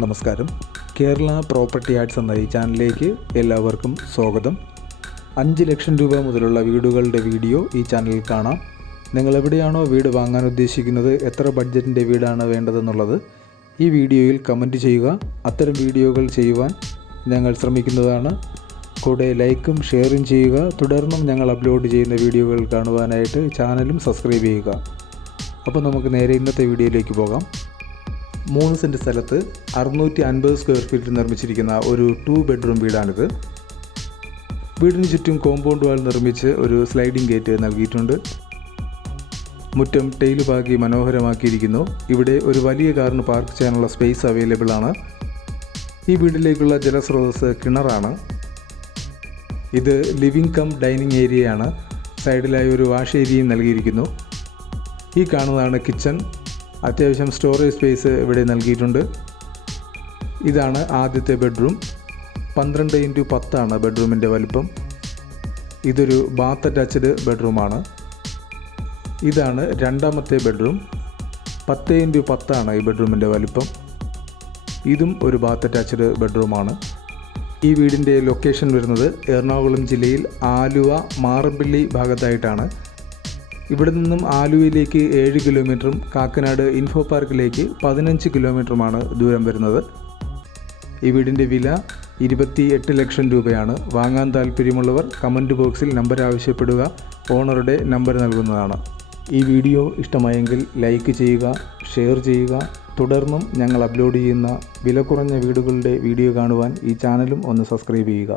നമസ്കാരം. Kerala property arts എന്ന ഈ ചാനലിലേക്ക് എല്ലാവർക്കും സ്വാഗതം. 5 ലക്ഷം രൂപ മുതലുള്ള വീടുകളുടെ വീഡിയോ ഈ ചാനലിൽ കാണാം. നിങ്ങൾ എവിടെയാണോ വീട് വാങ്ങാൻ ഉദ്ദേശിക്കുന്നത്, എത്ര ബഡ്ജറ്റിൻ്റെ വീടാണ് വേണ്ടതെന്നുള്ളത് ഈ വീഡിയോയിൽ കമൻറ്റ് ചെയ്യുക. അത്തരം വീഡിയോകൾ ചെയ്യുവാൻ ഞങ്ങൾ ശ്രമിക്കുന്നതാണ്. കൂടെ ലൈക്കും ഷെയറും ചെയ്യുക. തുടർന്നും ഞങ്ങൾ അപ്ലോഡ് ചെയ്യുന്ന വീഡിയോകൾ കാണുവാനായിട്ട് ചാനലും സബ്സ്ക്രൈബ് ചെയ്യുക. അപ്പോൾ നമുക്ക് നേരെ ഇന്നത്തെ വീഡിയോയിലേക്ക് പോകാം. 3 സെൻറ്റ് സ്ഥലത്ത് 650 സ്ക്വയർ ഫീറ്റിൽ നിർമ്മിച്ചിരിക്കുന്ന ഒരു 2 ബെഡ്റൂം വീടാണിത്. വീടിന് ചുറ്റും കോമ്പൗണ്ട് വാൾ നിർമ്മിച്ച് ഒരു സ്ലൈഡിംഗ് ഗേറ്റ് നൽകിയിട്ടുണ്ട്. മുറ്റം ടൈല് പാകി മനോഹരമാക്കിയിരിക്കുന്നു. ഇവിടെ ഒരു വലിയ കാറിന് പാർക്ക് ചെയ്യാനുള്ള സ്പേസ് അവൈലബിൾ ആണ്. ഈ വീട്ടിലേക്കുള്ള ജലസ്രോതസ് കിണറാണ്. ഇത് ലിവിംഗ് കം ഡൈനിങ് ഏരിയയാണ്. സൈഡിലായി ഒരു വാഷ് ഏരിയയും നൽകിയിരിക്കുന്നു. ഈ കാണുന്നതാണ് കിച്ചൺ. അത്യാവശ്യം സ്റ്റോറേജ് സ്പേസ് ഇവിടെ നൽകിയിട്ടുണ്ട്. ഇതാണ് ആദ്യത്തെ ബെഡ്റൂം. 12x10 ആണ് ബെഡ്റൂമിൻ്റെ വലിപ്പം. ഇതൊരു ബാത്ത് അറ്റാച്ച്ഡ് ബെഡ്റൂമാണ്. ഇതാണ് രണ്ടാമത്തെ ബെഡ്റൂം. 10x10 ആണ് ഈ ബെഡ്റൂമിൻ്റെ വലിപ്പം. ഇതും ഒരു ബാത്ത് അറ്റാച്ച്ഡ് ബെഡ്റൂമാണ്. ഈ വീടിൻ്റെ ലൊക്കേഷൻ വരുന്നത് എറണാകുളം ജില്ലയിൽ ആലുവ മാറമ്പിള്ളി ഭാഗത്തായിട്ടാണ്. ഇവിടെ നിന്നും ആലുവയിലേക്ക് 7 കിലോമീറ്ററും കാക്കനാട് ഇൻഫോ പാർക്കിലേക്ക് 15 കിലോമീറ്ററുമാണ് ദൂരം വരുന്നത്. ഈ വീടിൻ്റെ വില 28 ലക്ഷം രൂപയാണ്. വാങ്ങാൻ താല്പര്യമുള്ളവർ കമൻറ്റ് ബോക്സിൽ നമ്പർ ആവശ്യപ്പെടുക. ഓണറുടെ നമ്പർ നൽകുന്നതാണ്. ഈ വീഡിയോ ഇഷ്ടമായെങ്കിൽ ലൈക്ക് ചെയ്യുക, ഷെയർ ചെയ്യുക. തുടർന്നും ഞങ്ങൾ അപ്ലോഡ് ചെയ്യുന്ന വില കുറഞ്ഞ വീടുകളുടെ വീഡിയോ കാണുവാൻ ഈ ചാനലും ഒന്ന് സബ്സ്ക്രൈബ് ചെയ്യുക.